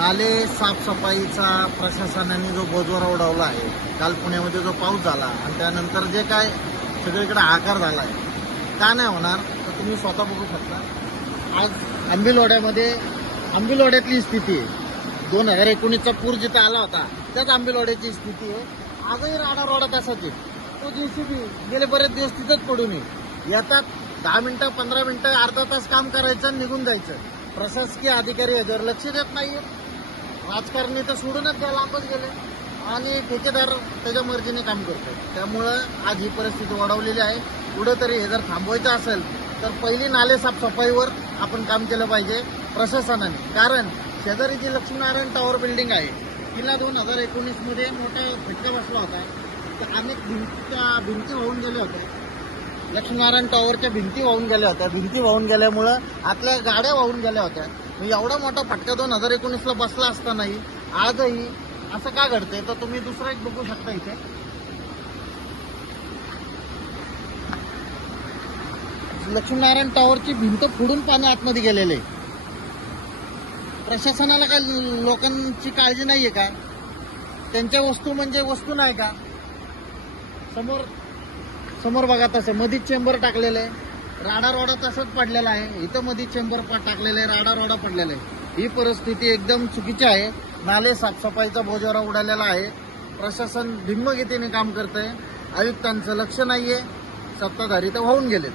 नाले साफसफाईचा प्रशासनाने जो बोजवारा उडवला आहे काल पुण्यामध्ये जो पाऊस झाला आणि त्यानंतर जे काय सगळीकडे आकार झाला आहे का नाही होणार? तर तुम्ही स्वतः बघू शकता. आज आंबिलवाड्यामध्ये आंबिलवाड्यातली स्थिती आहे. दोन हजार एकोणीसचा पूर जिथं आला होता त्याच आंबिलवाड्याची स्थिती आहे. आजही राडारोडा तसाच आहे तो जेसीबी गेले बरेच दिवस तिथंच पडून आहे. येतात दहा मिनिटं पंधरा मिनिटं अर्धा तास काम करायचं निघून जायचं. प्रशासकीय अधिकारी याच्यावर लक्ष देत नाहीये राजकारणी तर सोडूनच द्या लांबच गेले. आणि ठेकेदार त्याच्या मर्जीने काम करतो त्यामुळं आज ही परिस्थिती वाढवलेली आहे. कुठंतरी हे जर थांबवायचं असेल तर पहिली नाले साफसफाईवर आपण काम केलं पाहिजे प्रशासनाने. कारण शेजारी जी लक्ष्मीनारायण टॉवर बिल्डिंग आहे. तिला दोन हजार एकोणीसमध्ये मोठा फटका बसला होता. तर अनेक भिंतीच्या भिंती वाहून गेल्या होत्या. लक्ष्मीनारायण टॉवरच्या भिंती वाहून गेल्या होत्या. भिंती वाहून गेल्यामुळं आतल्या गाड्या वाहून गेल्या होत्या. एवढा मोठा फटका दोन हजार एकोणीसला बसला असतानाही आजही असं का घडतंय? तर तुम्ही दुसरं एक बघू शकता इथे. लक्ष्मीनारायण टॉवरची भिंत फुडून पाणी आतमध्ये गेलेले. प्रशासनाला काय लोकांची काळजी नाहीये का? त्यांच्या वस्तू म्हणजे वस्तू नाही का? समोर समोर बघा तसं मधीच चेंबर टाकलेलं आहे. राडा रोडा तसाच पडलेला आहे. इथं मध्ये चेंबर टाकलेलं आहे राडा रोडा पडलेला आहे. ही परिस्थिती एकदम चुकीची आहे. नाले साफसफाईचा बोजवारा उडालेला आहे. प्रशासन धिम्मगतीने काम करतंय. आयुक्तांचं लक्ष नाहीये. सत्ताधारी तर वाहून गेलेत.